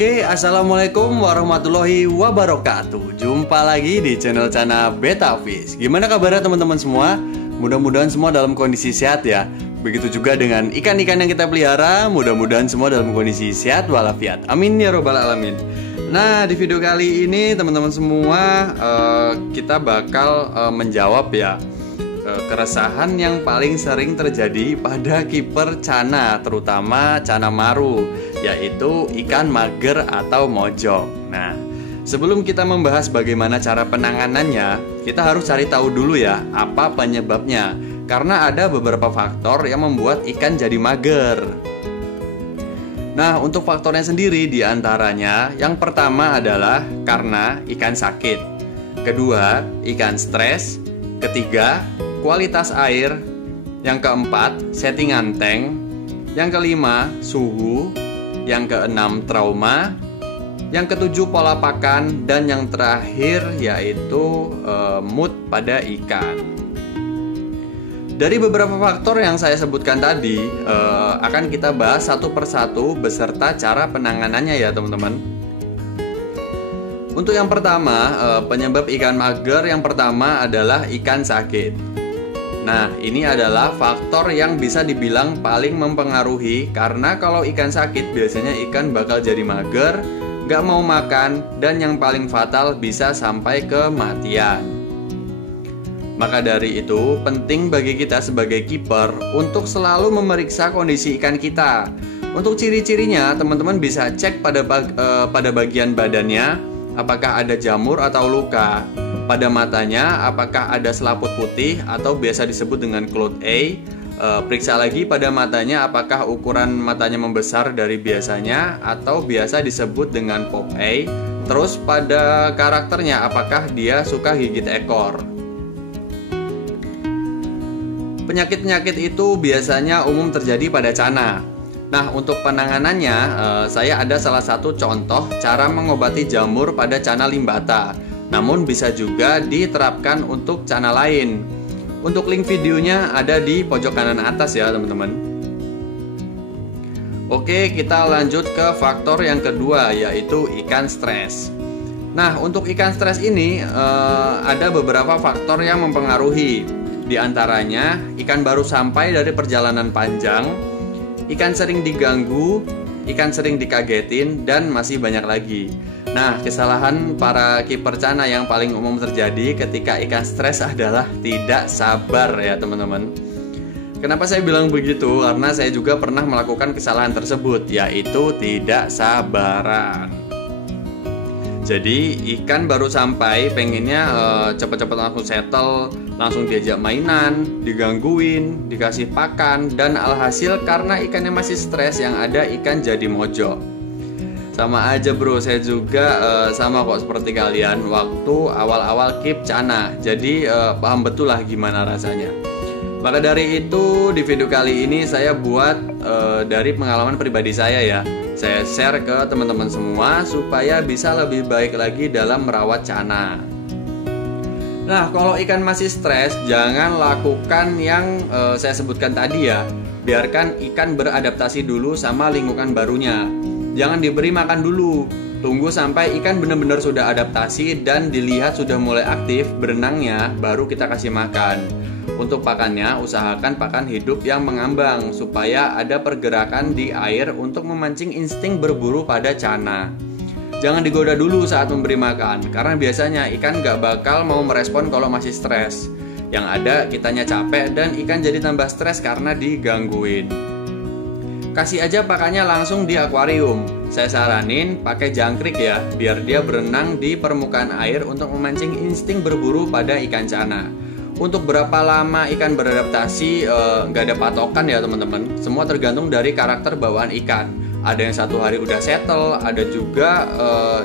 Oke, assalamualaikum warahmatullahi wabarakatuh. Jumpa lagi di channel Cana Beta Fish. Gimana kabarnya teman-teman semua? Mudah-mudahan semua dalam kondisi sehat ya. Begitu juga dengan ikan-ikan yang kita pelihara, mudah-mudahan semua dalam kondisi sehat walafiat. Amin ya robbal alamin. Nah, di video kali ini teman-teman semua kita bakal menjawab ya keresahan yang paling sering terjadi pada kiper Cana, terutama Cana Maru, yaitu ikan mager atau mojok. Nah, sebelum kita membahas bagaimana cara penanganannya, kita harus cari tahu dulu ya apa penyebabnya. Karena ada beberapa faktor yang membuat ikan jadi mager. Nah, untuk faktornya sendiri diantaranya, yang pertama adalah karena ikan sakit, kedua ikan stres, ketiga kualitas air, yang keempat settingan tank, yang kelima suhu, yang keenam trauma, yang ketujuh pola pakan, dan yang terakhir yaitu mood pada ikan. Dari beberapa faktor yang saya sebutkan tadi akan kita bahas satu persatu beserta cara penanganannya ya teman-teman. Untuk yang pertama, penyebab ikan mager yang pertama adalah ikan sakit. Nah, ini adalah faktor yang bisa dibilang paling mempengaruhi, karena kalau ikan sakit biasanya ikan bakal jadi mager, gak mau makan, dan yang paling fatal bisa sampai kematian. Maka dari itu, penting bagi kita sebagai kiper untuk selalu memeriksa kondisi ikan kita. Untuk ciri-cirinya, teman-teman bisa cek pada bagian badannya, apakah ada jamur atau luka. Pada matanya, apakah ada selaput putih atau biasa disebut dengan cloud A. Periksa lagi pada matanya, apakah ukuran matanya membesar dari biasanya atau biasa disebut dengan pop A. Terus pada karakternya, apakah dia suka gigit ekor. Penyakit-penyakit itu biasanya umum terjadi pada Cana. Nah, untuk penanganannya, saya ada salah satu contoh cara mengobati jamur pada Cana limbata. Namun bisa juga diterapkan untuk Cana lain. Untuk link videonya ada di pojok kanan atas ya teman-teman. Oke, kita lanjut ke faktor yang kedua, yaitu ikan stres. Nah, untuk ikan stres ini ada beberapa faktor yang mempengaruhi. Di antaranya, ikan baru sampai dari perjalanan panjang, ikan sering diganggu, ikan sering dikagetin, dan masih banyak lagi. Nah, kesalahan para kiper Cana yang paling umum terjadi ketika ikan stres adalah tidak sabar ya teman-teman. Kenapa saya bilang begitu? Karena saya juga pernah melakukan kesalahan tersebut, yaitu tidak sabaran. Jadi ikan baru sampai pengennya cepat-cepat langsung settle, langsung diajak mainan, digangguin, dikasih pakan, dan alhasil karena ikannya masih stres yang ada ikan jadi mojok. Sama aja bro, saya juga sama kok seperti kalian waktu awal-awal keep Cana. Jadi paham betul lah gimana rasanya. Maka dari itu di video kali ini saya buat dari pengalaman pribadi saya ya. Saya share ke teman-teman semua supaya bisa lebih baik lagi dalam merawat Cana. Nah, kalau ikan masih stres, jangan lakukan yang saya sebutkan tadi ya. Biarkan ikan beradaptasi dulu sama lingkungan barunya. Jangan diberi makan dulu. Tunggu sampai ikan benar-benar sudah adaptasi dan dilihat sudah mulai aktif berenangnya, baru kita kasih makan. Untuk pakannya, usahakan pakan hidup yang mengambang supaya ada pergerakan di air untuk memancing insting berburu pada Cana. Jangan digoda dulu saat memberi makan, karena biasanya ikan gak bakal mau merespon kalau masih stres. Yang ada kitanya capek dan ikan jadi tambah stres karena digangguin. Kasih aja pakannya langsung di akuarium. Saya saranin pakai jangkrik ya, biar dia berenang di permukaan air untuk memancing insting berburu pada ikan Cana. Untuk berapa lama ikan beradaptasi nggak ada patokan ya teman-teman. Semua tergantung dari karakter bawaan ikan. Ada yang 1 hari udah settle, ada juga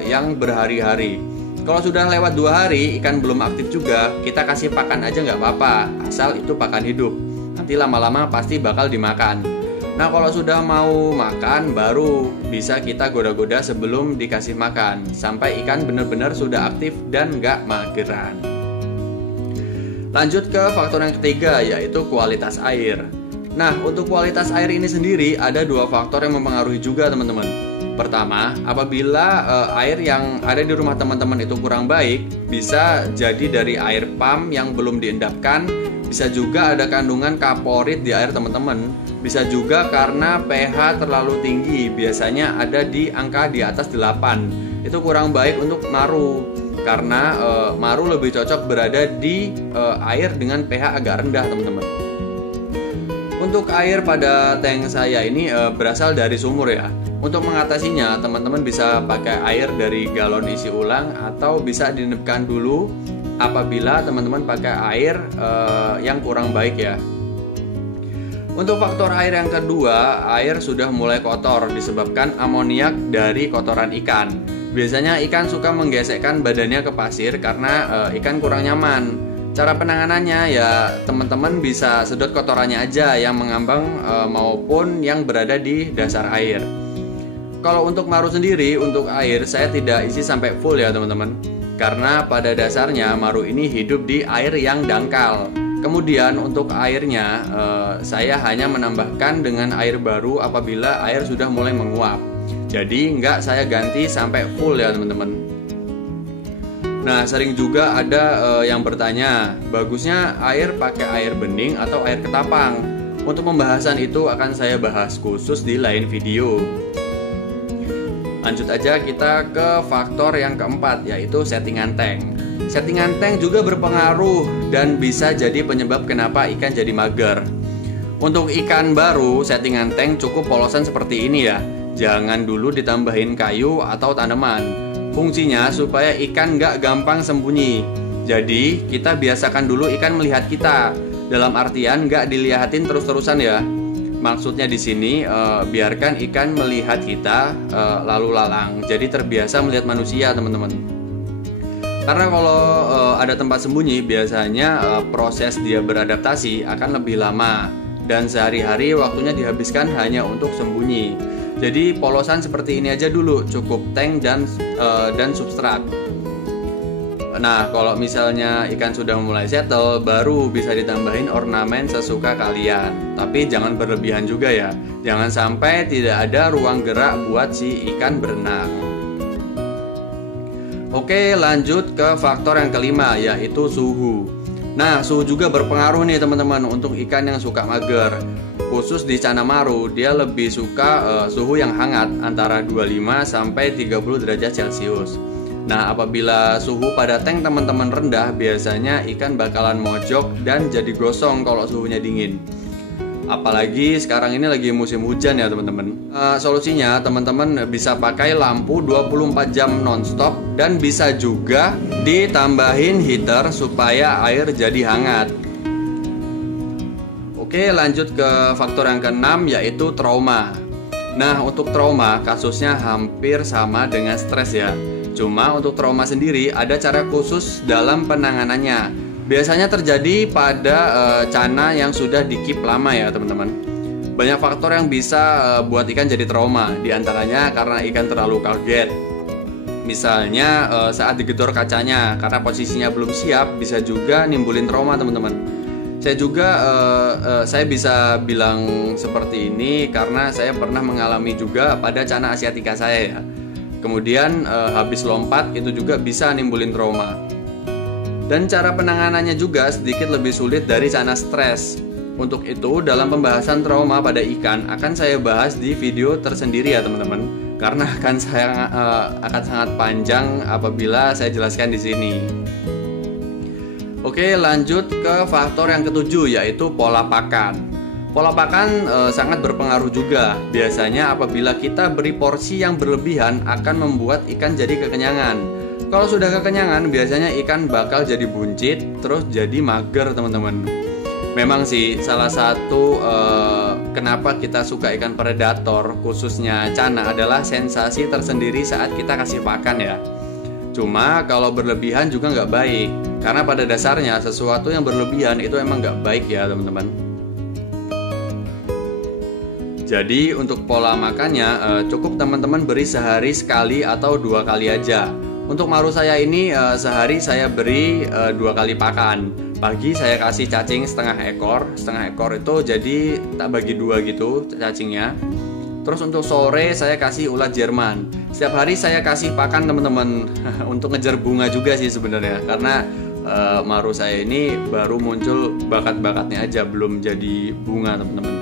yang berhari-hari. Kalau sudah lewat 2 hari ikan belum aktif juga, kita kasih pakan aja nggak apa-apa, asal itu pakan hidup. Nanti lama-lama pasti bakal dimakan. Nah, kalau sudah mau makan, baru bisa kita goda-goda sebelum dikasih makan, sampai ikan benar-benar sudah aktif dan nggak mageran. Lanjut ke faktor yang ketiga, yaitu kualitas air. Nah, untuk kualitas air ini sendiri ada 2 faktor yang mempengaruhi juga teman-teman. Pertama, apabila air yang ada di rumah teman-teman itu kurang baik, bisa jadi dari air pump yang belum diendapkan, bisa juga ada kandungan kaporit di air teman-teman, bisa juga karena pH terlalu tinggi, biasanya ada di angka di atas 8. Itu kurang baik untuk maru, karena maru lebih cocok berada di air dengan pH agak rendah, teman-teman. Untuk air pada tank saya ini berasal dari sumur ya. Untuk mengatasinya, teman-teman bisa pakai air dari galon isi ulang atau bisa diinapkan dulu apabila teman-teman pakai air yang kurang baik ya. Untuk faktor air yang kedua, air sudah mulai kotor disebabkan amoniak dari kotoran ikan. Biasanya ikan suka menggesekkan badannya ke pasir karena ikan kurang nyaman. Cara penanganannya ya teman-teman bisa sedot kotorannya aja yang mengambang maupun yang berada di dasar air. Kalau untuk maru sendiri, untuk air saya tidak isi sampai full ya teman-teman, karena pada dasarnya maru ini hidup di air yang dangkal. Kemudian untuk airnya saya hanya menambahkan dengan air baru apabila air sudah mulai menguap. Jadi nggak saya ganti sampai full ya teman-teman. Nah, sering juga ada yang bertanya, bagusnya air pakai air bening atau air ketapang? Untuk pembahasan itu akan saya bahas khusus di lain video. Lanjut aja kita ke faktor yang keempat, yaitu settingan tank. Settingan tank juga berpengaruh dan bisa jadi penyebab kenapa ikan jadi mager. Untuk ikan baru, settingan tank cukup polosan seperti ini ya. Jangan dulu ditambahin kayu atau tanaman. Fungsinya supaya ikan nggak gampang sembunyi. Jadi kita biasakan dulu ikan melihat kita. Dalam artian nggak dilihatin terus-terusan ya. Maksudnya di sini biarkan ikan melihat kita lalu lalang. Jadi terbiasa melihat manusia teman-teman. Karena kalau ada tempat sembunyi, biasanya proses dia beradaptasi akan lebih lama dan sehari-hari waktunya dihabiskan hanya untuk sembunyi. Jadi polosan seperti ini aja dulu, cukup tank dan substrat. Nah, kalau misalnya ikan sudah mulai settle, baru bisa ditambahin ornamen sesuka kalian. Tapi jangan berlebihan juga ya. Jangan sampai tidak ada ruang gerak buat si ikan berenang. Oke, lanjut ke faktor yang kelima, yaitu suhu. Nah, suhu juga berpengaruh nih teman-teman untuk ikan yang suka mager. Khusus di Cana Maru, dia lebih suka suhu yang hangat antara 25 sampai 30 derajat Celcius. Nah, apabila suhu pada tank teman-teman rendah, biasanya ikan bakalan mojok dan jadi gosong kalau suhunya dingin. Apalagi sekarang ini lagi musim hujan ya teman-teman. Solusinya teman-teman bisa pakai lampu 24 jam nonstop dan bisa juga ditambahin heater supaya air jadi hangat. Oke, lanjut ke faktor yang keenam, yaitu trauma. Nah, untuk trauma kasusnya hampir sama dengan stres ya. Cuma untuk trauma sendiri ada cara khusus dalam penanganannya. Biasanya terjadi pada cana yang sudah dikip lama ya teman-teman. Banyak faktor yang bisa buat ikan jadi trauma. Di antaranya karena ikan terlalu kaget. Misalnya saat digedor kacanya karena posisinya belum siap, bisa juga nimbulin trauma teman-teman. Saya bisa bilang seperti ini karena saya pernah mengalami juga pada cana asiatica saya ya. Kemudian habis lompat itu juga bisa nimbulin trauma. Dan cara penanganannya juga sedikit lebih sulit dari cana stres. Untuk itu dalam pembahasan trauma pada ikan akan saya bahas di video tersendiri ya teman-teman. Karena akan sangat panjang apabila saya jelaskan di sini. Oke, lanjut ke faktor yang ketujuh, yaitu pola pakan. Pola pakan sangat berpengaruh juga. Biasanya apabila kita beri porsi yang berlebihan akan membuat ikan jadi kekenyangan. Kalau sudah kekenyangan, biasanya ikan bakal jadi buncit, terus jadi mager teman-teman. Memang sih salah satu kenapa kita suka ikan predator, khususnya cana, adalah sensasi tersendiri saat kita kasih pakan ya. Cuma kalau berlebihan juga nggak baik, karena pada dasarnya sesuatu yang berlebihan itu emang nggak baik ya teman-teman. Jadi untuk pola makannya cukup teman-teman beri sehari sekali atau 2 kali aja. Untuk maru saya ini sehari saya beri 2 kali pakan. Pagi saya kasih cacing setengah ekor itu jadi tak bagi 2 gitu cacingnya. Terus untuk sore saya kasih ulat Jerman. Setiap hari saya kasih pakan teman-teman untuk ngejar bunga juga sih sebenarnya, karena maru saya ini baru muncul bakat-bakatnya aja, belum jadi bunga teman-teman.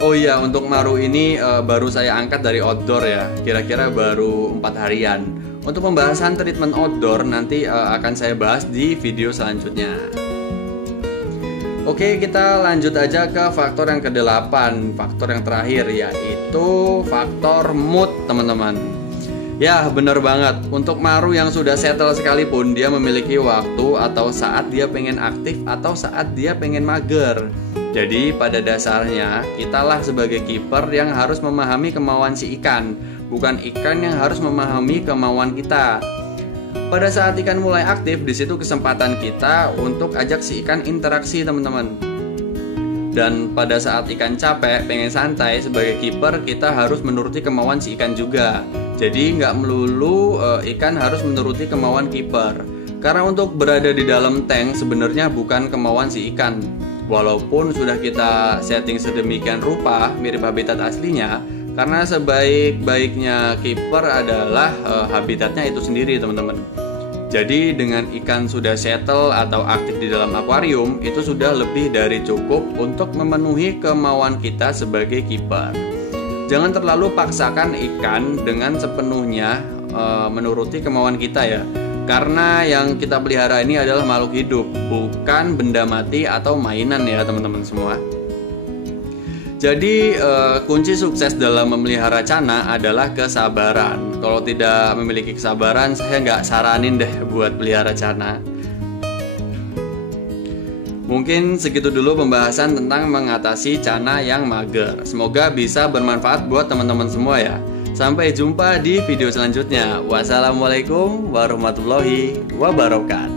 Oh iya, untuk maru ini baru saya angkat dari outdoor ya, kira-kira baru 4 harian. Untuk pembahasan treatment outdoor nanti akan saya bahas di video selanjutnya. Oke, kita lanjut aja ke faktor yang ke-8, faktor yang terakhir, yaitu faktor mood teman-teman. Ya, bener banget, untuk maru yang sudah settle sekalipun, dia memiliki waktu atau saat dia pengen aktif atau saat dia pengen mager. Jadi pada dasarnya kitalah sebagai kiper yang harus memahami kemauan si ikan, bukan ikan yang harus memahami kemauan kita. Pada saat ikan mulai aktif, di situ kesempatan kita untuk ajak si ikan interaksi teman-teman. Dan pada saat ikan capek, pengen santai, sebagai kiper kita harus menuruti kemauan si ikan juga. Jadi nggak melulu ikan harus menuruti kemauan kiper. Karena untuk berada di dalam tank sebenarnya bukan kemauan si ikan. Walaupun sudah kita setting sedemikian rupa mirip habitat aslinya, karena sebaik-baiknya kiper adalah habitatnya itu sendiri teman-teman. Jadi dengan ikan sudah settle atau aktif di dalam akuarium, itu sudah lebih dari cukup untuk memenuhi kemauan kita sebagai kiper. Jangan terlalu paksakan ikan dengan sepenuhnya menuruti kemauan kita ya. Karena yang kita pelihara ini adalah makhluk hidup, bukan benda mati atau mainan ya teman-teman semua. Jadi kunci sukses dalam memelihara cana adalah kesabaran. Kalau tidak memiliki kesabaran, saya nggak saranin deh buat pelihara cana. Mungkin segitu dulu pembahasan tentang mengatasi cana yang mager. Semoga bisa bermanfaat buat teman-teman semua ya. Sampai jumpa di video selanjutnya. Wassalamualaikum warahmatullahi wabarakatuh.